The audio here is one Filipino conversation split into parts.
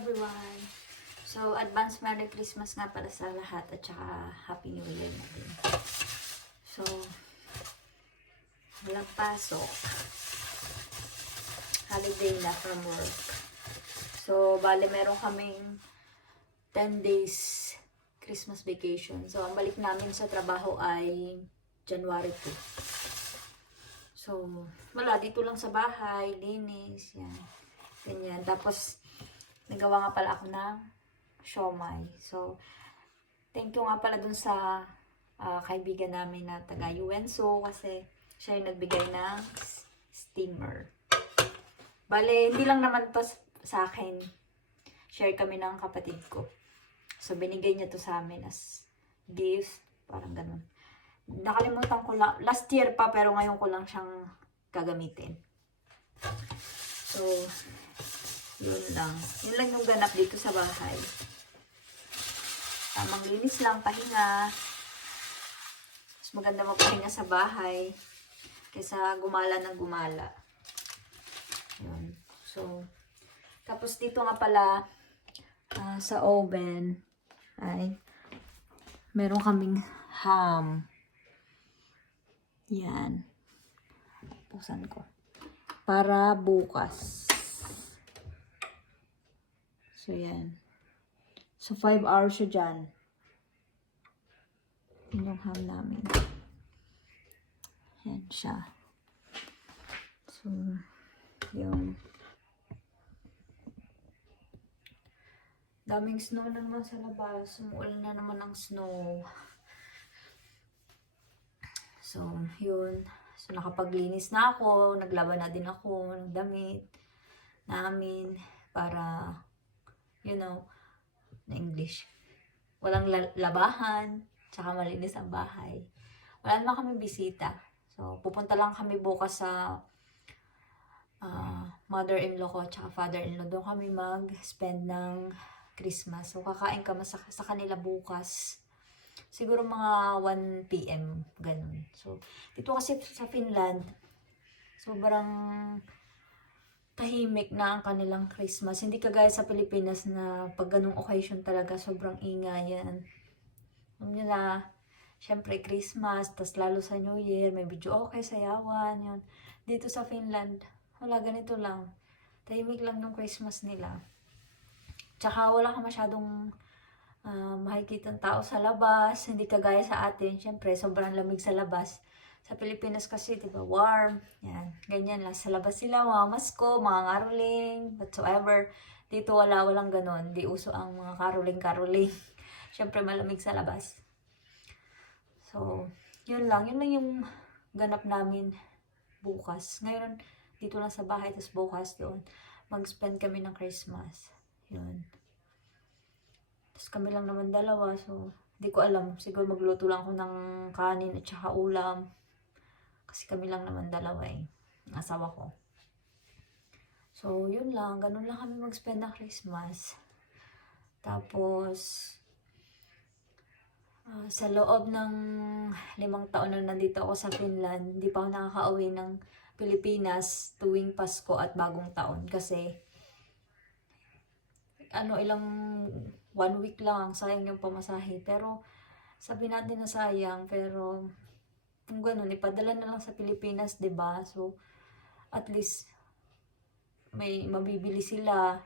everyone! So, advance Merry Christmas nga pala sa lahat at saka Happy New Year na din. So, walang pasok. Holiday na from work. So, bale meron kaming 10 days Christmas vacation. So, ang balik namin sa trabaho ay January 2. So, wala. Dito lang sa bahay. Linis. Yan. Ganyan. Tapos, nagawa nga pala ako ng siomai. So, thank you nga pala dun sa kaibigan namin na taga UNSO kasi siya yung nagbigay ng steamer. Bale, hindi lang naman to sa akin. Share kami ng kapatid ko. So, binigay niya to sa amin as gift. Parang ganun. Nakalimutan ko lang. Last year pa, pero ngayon ko lang siyang gagamitin. So, yun lang. Yun lang yung ganap dito sa bahay. Tamang linis lang, pahinga. Mas maganda magpahinga sa bahay kaysa gumala ng gumala. Yun. So, tapos dito nga pala sa oven ay meron kaming ham. Yan. Buksan ko. Para bukas. So, yan. So, 5 hours siya dyan. Yun yung ham namin. Yan siya. So, yun. Daming snow na naman sa labas. Umuulan na naman ng snow. So, yun. So, nakapaglinis na ako. Naglaba na din ako ng damit namin para, you know, na English. Walang labahan, tsaka malinis ang bahay. Wala naman kami bisita. So, pupunta lang kami bukas sa mother-in-law ko tsaka father-in-law. Doon kami mag-spend ng Christmas. So, kakain kami sa kanila bukas. Siguro mga 1 PM, ganun. So, dito kasi sa Finland, sobrang tahimik na ang kanilang Christmas. Hindi kagaya sa Pilipinas na pag ganung occasion talaga, sobrang ingay yan. Alam nyo na, syempre Christmas, tas lalo sa New Year, may video okay, sayawan, yun. Dito sa Finland, wala, ganito lang. Tahimik lang ng Christmas nila. Tsaka wala ka masyadong makikita ng tao sa labas, hindi kagaya sa atin, syempre sobrang lamig sa labas. Sa Pilipinas kasi, diba, warm, yan, ganyan lang. Sa labas sila, mga masko, mga caroling, whatsoever. Dito walang ganon, di uso ang mga caroling. Syempre malamig sa labas. So, yun lang yung ganap namin bukas. Ngayon, dito lang sa bahay, tapos bukas doon, mag-spend kami ng Christmas. Yun. Tapos kami lang naman dalawa, so hindi ko alam. Siguro magluto lang ako ng kanin at saka ulam. Kasi kami lang naman dalawa eh. Ang asawa ko. So, yun lang. Ganun lang kami mag-spend ng Christmas. Tapos, sa loob ng 5 taon na nandito ako sa Finland, hindi pa ako nakaka-uwi ng Pilipinas tuwing Pasko at Bagong Taon. Kasi, ilang 1 week lang, sayang yung pamasahe. Pero, sabi natin na sayang, pero, kung ganun, ipadala na lang sa Pilipinas, 'di ba? So, at least, may mabibili sila.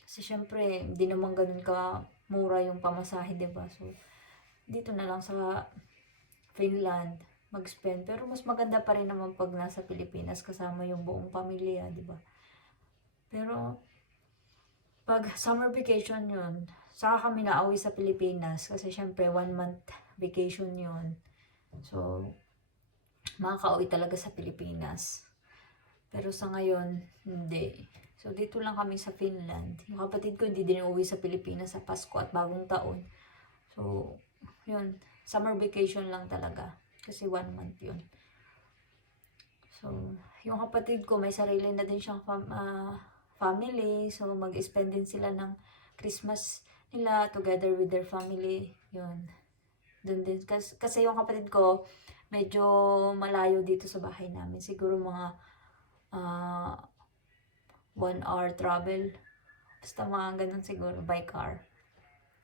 Kasi, syempre, hindi naman ganun ka mura yung pamasahe, 'di ba? So, dito na lang sa Finland, mag-spend. Pero, mas maganda pa rin naman pag nasa Pilipinas, kasama yung buong pamilya, 'di ba? Pero, pag summer vacation yun, saka kami nauwi sa Pilipinas kasi syempre 1 month vacation yun. So, makaka-uwi talaga sa Pilipinas. Pero sa ngayon, hindi. So, dito lang kami sa Finland. Yung kapatid ko hindi din uuwi sa Pilipinas sa Pasko at Bagong Taon. So, yun. Summer vacation lang talaga. Kasi 1 month yun. So, yung kapatid ko may sarili na din siyang family. So, mag-spend din sila ng Christmas nila together with their family. Yun. Doon din. Kasi yung kapatid ko, medyo malayo dito sa bahay namin. Siguro mga 1 hour travel Basta mga ganun siguro, by car.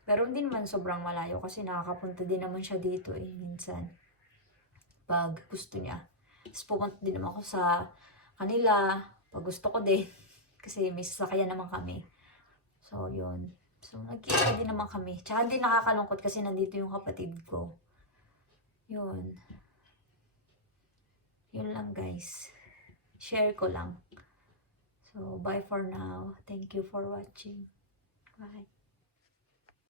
Pero hindi naman sobrang malayo kasi nakakapunta din naman siya dito minsan. Pag gusto niya. Tapos pupunta din naman ako sa kanila pag gusto ko din. Kasi may sasakyan naman kami. So, yun. So, nagkita din naman kami. Tsaka hindi nakakalungkot kasi nandito yung kapatid ko. Yun. Yun lang guys. Share ko lang. So, bye for now. Thank you for watching. Bye.